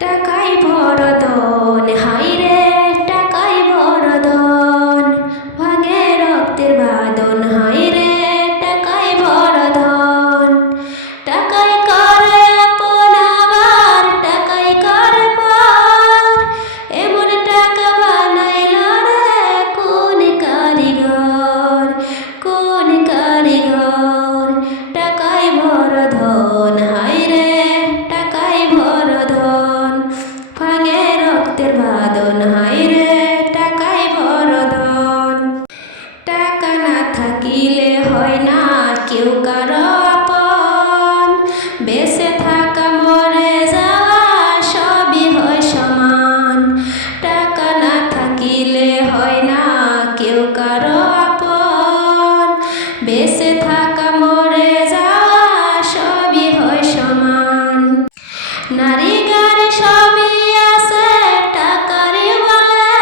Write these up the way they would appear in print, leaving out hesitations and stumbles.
টাকাই বড় ধন, হায়রে টাকাই বড় ধন, ভাঙে রক্তের বাঁধন, হায়রে টাকাই বড় ধন। টাকাই করে আপন আবার টাকাই করে পর, এমন টাকা বানাইল রে কোন কারিগর, কোন কারিগর। টাকাই বড় ধন, হায়রে টাকাই বড় ধন, ভাঙে রক্তের বাঁধন, হায়রে টাকাই বড় ধন। টাকা না থাকিলে হয় না কেউ কারো আপন, বেঁচে থাকা মরে যাওয়া সবই হয় সমান। টাকা না থাকিলে হয় না কেউ কারো আপন, বেঁচে থাকা মরে যাওয়া সবই হয় সমান। নারী গাড়ি সবই আছে টাকারই বলে,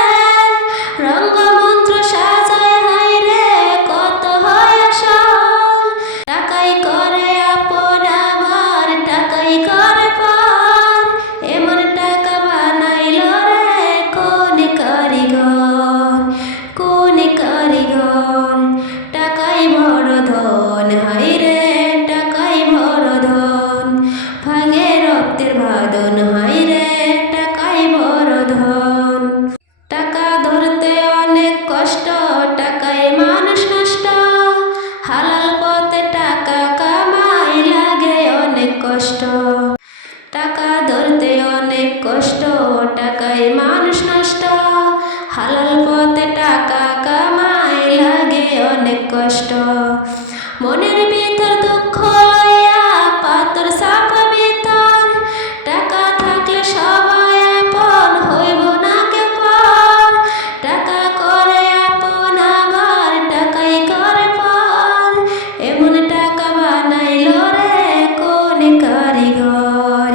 রঙ্গমন্ত্র সাজায় হায়রে কত হয় আসল। টাকাই করে আপন আবার টাকাই করে পর, এমন টাকা বানাইল রে কোন কারিগর, কোন কারিগর। টাকাই বড় ধন, হায়রে টাকাই বড় ধন, ভাঙে রক্তের বাঁধন, হায়রে টাকাই বড় ধন। টাকা ধরতে অনেক কষ্ট, টাকায় মানুষ নষ্ট, হালাল পথে টাকা কামাই লাগে অনেক কষ্ট। টাকা ধরতে অনেক কষ্ট, টাকায় মানুষ নষ্ট, হালাল পথে টাকা কামাই লাগে অনেক কষ্ট। মনের ভিতর দুঃখ লইয়া পাথর চাপা ভিতর, টাকা থাকলে সবাই আপন হইব না কেউ পর। টাকা করে আপন আবার টাকাই করে পর, এমন টাকা বানাইল রে কোন কারিগর,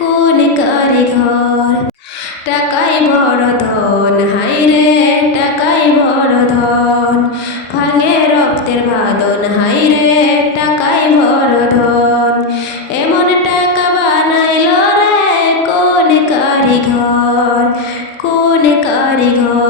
কোন কারিগর। টাকাই বড় ধন, হায়রে টাকাই বড় ধন, ভাঙে রক্তের বাঁধন, হায়রে টাকাই বড় ধন, এমন টাকা বানাইল রে কোন কারিগর, কোন কারিগর।